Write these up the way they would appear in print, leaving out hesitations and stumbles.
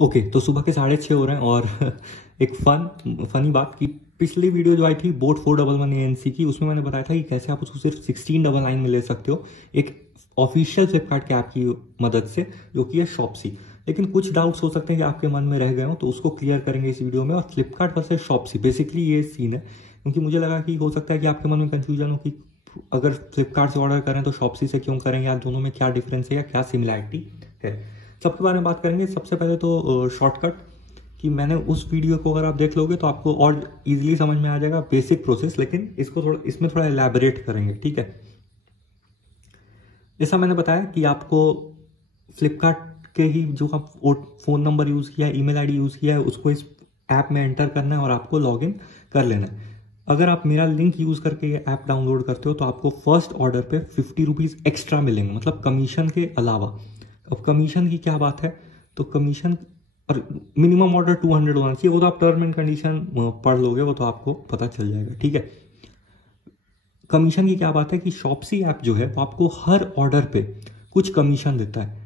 Okay, तो सुबह के 6:30 हो रहे हैं और एक फनी बात कि पिछली वीडियो जो आई थी बोट 411 ANC की, उसमें मैंने बताया था कि कैसे आप उसको सिर्फ 1699 में ले सकते हो एक ऑफिशियल फ्लिपकार्ट के ऐप की मदद से, जो कि है शॉप्सी। लेकिन कुछ डाउट्स हो सकते हैं कि आपके मन में रह गए हो, तो उसको क्लियर करेंगे इस वीडियो में। और फ्लिपकार्ट वर्सेस शॉप्सी बेसिकली ये सीन है, क्योंकि मुझे लगा कि हो सकता है कि आपके मन में कंफ्यूजन हो कि अगर फ्लिपकार्ट से ऑर्डर करें तो शॉप्सी से क्यों करें, या दोनों में क्या डिफरेंस है या क्या सिमिलैरिटी है। सबके बारे में बात करेंगे। सबसे पहले तो शॉर्टकट कि मैंने उस वीडियो को अगर आप देख लोगे तो आपको और इजीली समझ में आ जाएगा बेसिक प्रोसेस, लेकिन इसमें थोड़ा एलैबोरेट करेंगे, ठीक है। जैसा मैंने बताया कि आपको फ्लिपकार्ट के ही जो आप फोन नंबर यूज किया है, ईमेल आईडी यूज किया है, उसको इस ऐप में एंटर करना है और आपको लॉग इन कर लेना है। अगर आप मेरा लिंक यूज करके ये ऐप डाउनलोड करते हो तो आपको फर्स्ट ऑर्डर पे 50 रुपीज एक्स्ट्रा मिलेंगे, मतलब कमीशन के अलावा। अब कमीशन की क्या बात है, तो कमीशन और मिनिमम ऑर्डर 200 होना चाहिए। वो तो आप टर्म एंड कंडीशन पढ़ लोगे, वो तो आपको पता चल जाएगा, ठीक है। कमीशन की क्या बात है कि शॉप्सी ऐप जो है वो आपको हर ऑर्डर पे कुछ कमीशन देता है।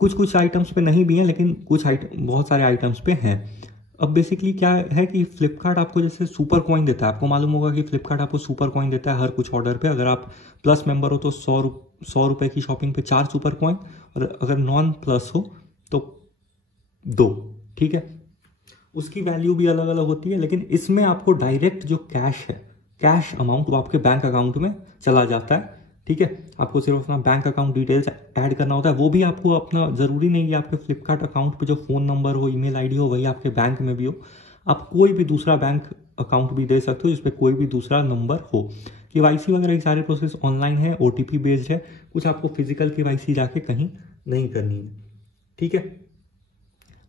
कुछ कुछ आइटम्स पे नहीं भी है, लेकिन कुछ आइटम, बहुत सारे आइटम्स पे हैं। अब बेसिकली क्या है कि फ्लिपकार्ट आपको जैसे सुपर कॉइन देता है। आपको मालूम होगा कि फ्लिपकार्ट आपको सुपर कॉइन देता है हर कुछ ऑर्डर पे। अगर आप प्लस मेंबर हो तो 100 रुपए की शॉपिंग पे 4 सुपर कॉइन, और अगर नॉन प्लस हो तो 2, ठीक है। उसकी वैल्यू भी अलग अलग होती है, लेकिन इसमें आपको डायरेक्ट जो कैश है, कैश अमाउंट, वो आपके बैंक अकाउंट में चला जाता है, ठीक है। आपको सिर्फ अपना बैंक अकाउंट डिटेल्स ऐड करना होता है। वो भी आपको अपना, जरूरी नहीं कि आपके फ्लिपकार्ट अकाउंट पे जो फोन नंबर हो, ईमेल आईडी हो, वही आपके बैंक में भी हो। आप कोई भी दूसरा बैंक अकाउंट भी दे सकते हो जिसपे कोई भी दूसरा नंबर हो। केवाईसी वगैरह के सारे प्रोसेस ऑनलाइन है, OTP बेस्ड है। कुछ आपको फिजिकल केवाईसी जाके कहीं नहीं करनी है, ठीक है।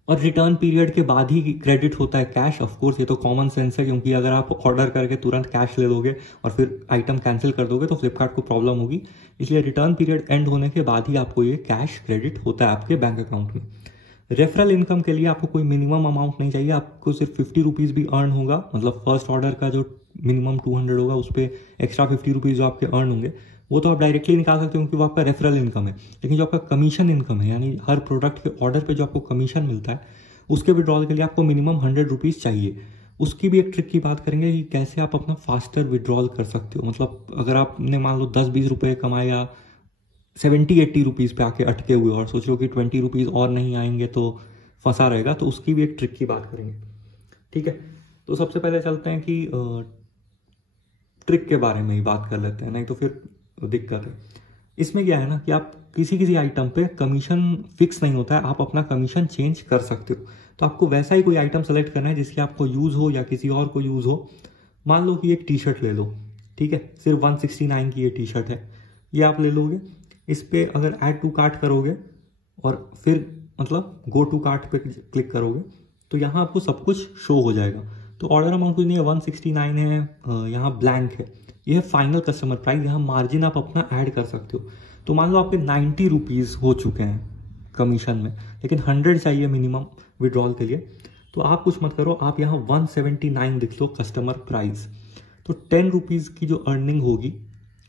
और रिटर्न पीरियड के बाद ही क्रेडिट होता है कैश। ऑफ कोर्स ये तो कॉमन सेंस है, क्योंकि अगर आप ऑर्डर करके तुरंत कैश ले लोगे और फिर आइटम कैंसिल कर दोगे तो फ्लिपकार्ट को प्रॉब्लम होगी। इसलिए रिटर्न पीरियड एंड होने के बाद ही आपको ये कैश क्रेडिट होता है आपके बैंक अकाउंट में। रेफरल इनकम के लिए आपको कोई मिनिमम अमाउंट नहीं चाहिए। आपको सिर्फ 50 रुपीज़ भी अर्न होगा, मतलब फर्स्ट ऑर्डर का जो मिनिमम 200 होगा उस पर एक्स्ट्रा 50 रुपीज़ जो आपके अर्न होंगे, वो तो आप डायरेक्टली निकाल सकते हो क्योंकि वो आपका रेफरल इनकम है। लेकिन जो आपका कमीशन इनकम है, यानी हर प्रोडक्ट के ऑर्डर पे जो आपको कमीशन मिलता है, उसके विड्रॉल के लिए आपको मिनिमम 100 रुपीज़ चाहिए। उसकी भी एक ट्रिक की बात करेंगे कि कैसे आप अपना फास्टर विड्रॉल कर सकते हो। मतलब अगर आपने मान लो 10-20 रुपये कमाया, 70-80 रुपीज़ पे आके अटके हुए और सोच लो कि 20 रुपीज़ और नहीं आएंगे तो फंसा रहेगा, तो उसकी भी एक ट्रिक की बात करेंगे, ठीक है। तो सबसे पहले चलते हैं कि ट्रिक के बारे में ही बात कर लेते हैं, नहीं तो फिर दिक्कत है। इसमें क्या है ना कि आप किसी किसी आइटम पे कमीशन फिक्स नहीं होता है, आप अपना कमीशन चेंज कर सकते हो। तो आपको वैसा ही कोई आइटम सेलेक्ट करना है जिसकी आपको यूज़ हो या किसी और को यूज़ हो। मान लो कि एक टी शर्ट ले लो, ठीक है। सिर्फ 169 की ये टी शर्ट है, ये आप ले लोगे। इस पर अगर ऐड टू कार्ट करोगे और फिर मतलब गो टू कार्ट पे क्लिक करोगे तो यहाँ आपको सब कुछ शो हो जाएगा। तो ऑर्डर अमाउंट कुछ नहीं है, 169 है, यहाँ ब्लैंक है। यह है फाइनल कस्टमर प्राइस। यहाँ मार्जिन आप अपना ऐड कर सकते हो। तो मान लो आपके 90 रुपीज़ हो चुके हैं कमीशन में, लेकिन 100 चाहिए मिनिमम विड्रॉल के लिए। तो आप कुछ मत करो, आप यहाँ 179 लिख लो कस्टमर प्राइस। तो 10 रुपीज़ की जो अर्निंग होगी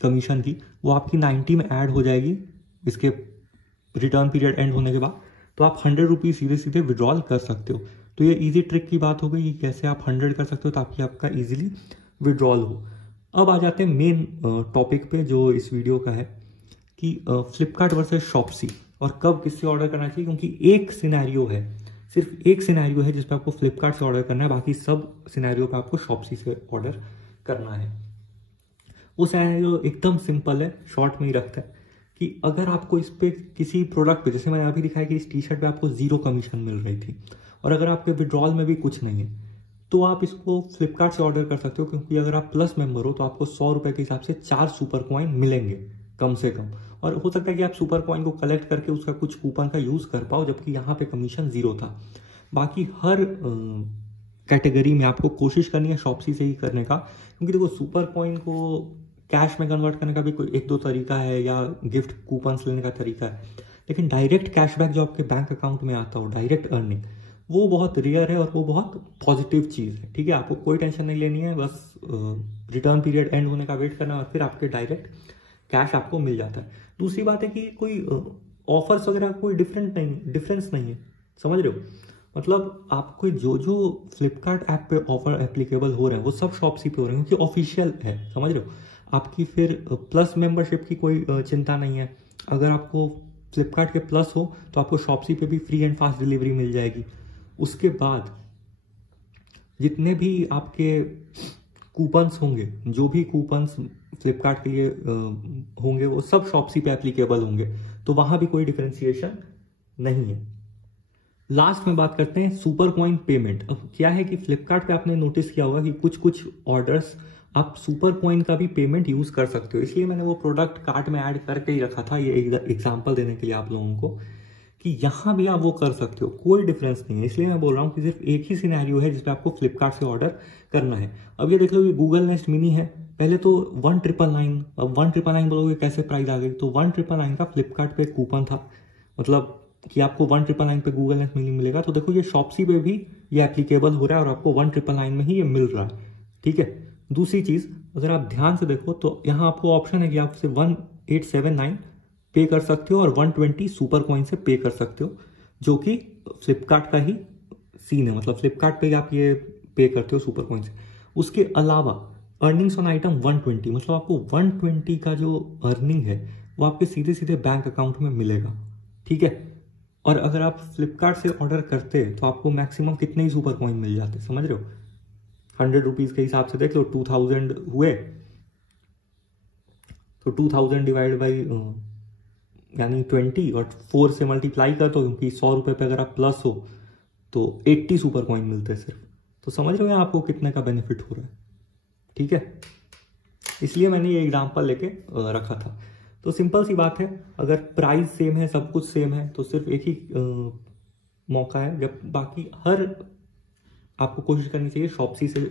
कमीशन की, वो आपकी 90 में ऐड हो जाएगी इसके रिटर्न पीरियड एंड होने के बाद। तो आप 100 रुपीज़ सीधे सीधे विड्रॉल कर सकते हो। तो ये इजी ट्रिक की बात हो गई कि कैसे आप 100 कर सकते हो ताकि आपका इजीली विड्रॉल हो। अब आ जाते हैं मेन टॉपिक पे जो इस वीडियो का है कि फ्लिपकार्ट वर्सेस शॉप्सी और कब किससे ऑर्डर करना चाहिए। क्योंकि एक सिनेरियो है, सिर्फ एक सिनेरियो है जिस पे आपको फ्लिपकार्ट से ऑर्डर करना है, बाकी सब सिनेरियो पे आपको शॉप्सी से ऑर्डर करना है। वो सिनेरियो एकदम सिंपल है, शॉर्ट में ही रखता है कि अगर आपको इस पे किसी प्रोडक्ट पे, जैसे मैंने अभी दिखाया कि इस टी शर्ट पे आपको 0 कमीशन मिल रही थी, और अगर आपके विड्रॉल में भी कुछ नहीं है, तो आप इसको फ्लिपकार्ट से ऑर्डर कर सकते हो। क्योंकि अगर आप प्लस मेंबर हो तो आपको 100 रुपए के हिसाब से 4 सुपर कॉइन मिलेंगे कम से कम। और हो सकता है कि आप सुपर कॉइन को कलेक्ट करके उसका कुछ कूपन का यूज कर पाओ, जबकि यहाँ पे कमीशन 0 था। बाकी हर कैटेगरी में आपको कोशिश करनी है शॉप्सी से ही करने का, क्योंकि देखो सुपर कॉइन को कैश में कन्वर्ट करने का भी कोई 1-2 तरीका है, या गिफ्ट कूपन्स लेने का तरीका है। लेकिन डायरेक्ट कैशबैक जो आपके बैंक अकाउंट में आता हो, डायरेक्ट अर्निंग, वो बहुत रेयर है और वो बहुत पॉजिटिव चीज़ है, ठीक है। आपको कोई टेंशन नहीं लेनी है, बस रिटर्न पीरियड एंड होने का वेट करना है और फिर आपके डायरेक्ट कैश आपको मिल जाता है। दूसरी बात है कि कोई ऑफर्स वगैरह कोई डिफरेंस नहीं है। समझ रहे हो? मतलब आपको जो जो फ्लिपकार्ट ऐप पे ऑफर एप्लीकेबल हो रहे हैं वो सब शॉप्सी पे हो रहे हैं क्योंकि ऑफिशियल है, समझ रहे हो? आपकी फिर प्लस मेंबरशिप की कोई चिंता नहीं है। अगर आपको फ्लिपकार्ट के प्लस हो तो आपको शॉप्सी पे भी फ्री एंड फास्ट डिलीवरी मिल जाएगी। उसके बाद जितने भी आपके कूपन्स होंगे, जो भी कूपन्स फ्लिपकार्ट के लिए होंगे वो सब शॉप्सी पे एप्लीकेबल होंगे, तो वहां भी कोई डिफरेंशिएशन नहीं है। लास्ट में बात करते हैं सुपर कॉइन पेमेंट। अब क्या है कि फ्लिपकार्ट पे आपने नोटिस किया होगा कि कुछ कुछ ऑर्डर्स आप सुपर कॉइन का भी पेमेंट यूज कर सकते हो, इसलिए मैंने वो प्रोडक्ट कार्ट में ऐड करके ही रखा था, ये एग्जांपल देने के लिए आप लोगों को कि यहां भी आप वो कर सकते हो, कोई डिफरेंस नहीं है। इसलिए मैं बोल रहा हूँ कि सिर्फ एक ही सिनेरियो है जिसपे आपको फ्लिपकार्ट से ऑर्डर करना है। अब ये देख लो, ये गूगल नेस्ट मिनी है, पहले तो 1999, अब 1999 बोलोगे कैसे प्राइस आ गई, तो 1999 का फ्लिपकार्ट पे कूपन था, मतलब कि आपको 1999 पे गूगल नेस्ट मिनी मिलेगा। तो देखो ये शॉप्सी पे भी ये एप्लीकेबल हो रहा है और आपको 1999 में ही ये मिल रहा है, ठीक है। दूसरी चीज, अगर आप ध्यान से देखो तो यहाँ आपको ऑप्शन है कि आप सिर्फ 1879 पे कर सकते हो और 120 सुपर कॉइन से पे कर सकते हो, जो कि फ्लिपकार्ट का ही सीन है, मतलब फ्लिपकार्ट पे आप ये पे करते हो सुपर कॉइन से। उसके अलावा अर्निंग्स ऑन आइटम 120, मतलब आपको 120 का जो अर्निंग है वो आपके सीधे सीधे बैंक अकाउंट में मिलेगा, ठीक है। और अगर आप फ्लिपकार्ट से ऑर्डर करते तो आपको मैक्सिमम कितने ही सुपर कॉइन मिल जाते, समझ रहे हो? 100 रुपीज के हिसाब से देख लो, 2000 हुए, तो 2000 डिवाइड बाई यानी 20 और 4 से मल्टीप्लाई कर दो, क्योंकि 100 रुपए पे अगर आप प्लस हो तो 80 सुपर कॉइन मिलते हैं सिर्फ। तो समझ रहे हो आपको कितने का बेनिफिट हो रहा है, ठीक है। इसलिए मैंने ये एग्जांपल लेके रखा था। तो सिंपल सी बात है, अगर प्राइस सेम है, सब कुछ सेम है, तो सिर्फ एक ही मौका है जब बाकी हर आपको कोशिश करनी चाहिए शॉप्सी से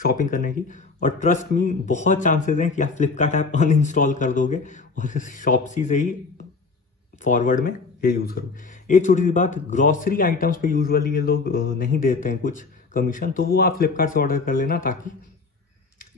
शॉपिंग करने की। और ट्रस्ट मी, बहुत चांसेस हैं कि आप फ्लिपकार्ट ऐप अनइंस्टॉल कर दोगे और शॉप्सी से ही फॉरवर्ड में ये यूज करोगे। एक छोटी सी बात, ग्रॉसरी आइटम्स पे यूजुअली ये लोग नहीं देते हैं कुछ कमीशन, तो वो आप फ्लिपकार्ट से ऑर्डर कर लेना ताकि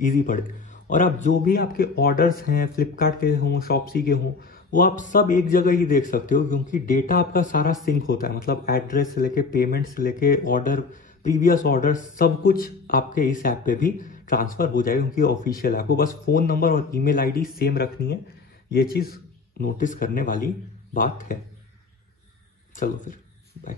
ईजी पड़े। और आप जो भी आपके ऑर्डर्स हैं फ्लिपकार्ट के हों, शॉप्सी के हों, वो आप सब एक जगह ही देख सकते हो, क्योंकि डेटा आपका सारा सिंक होता है, मतलब एड्रेस से लेके पेमेंट से लेके ऑर्डर, प्रीवियस ऑर्डर, सब कुछ आपके इस ऐप पे भी ट्रांसफर हो जाएगा, क्योंकि ऑफिशियल है। आपको बस फोन नंबर और ईमेल आईडी सेम रखनी है, ये चीज नोटिस करने वाली बात है। चलो फिर, बाय।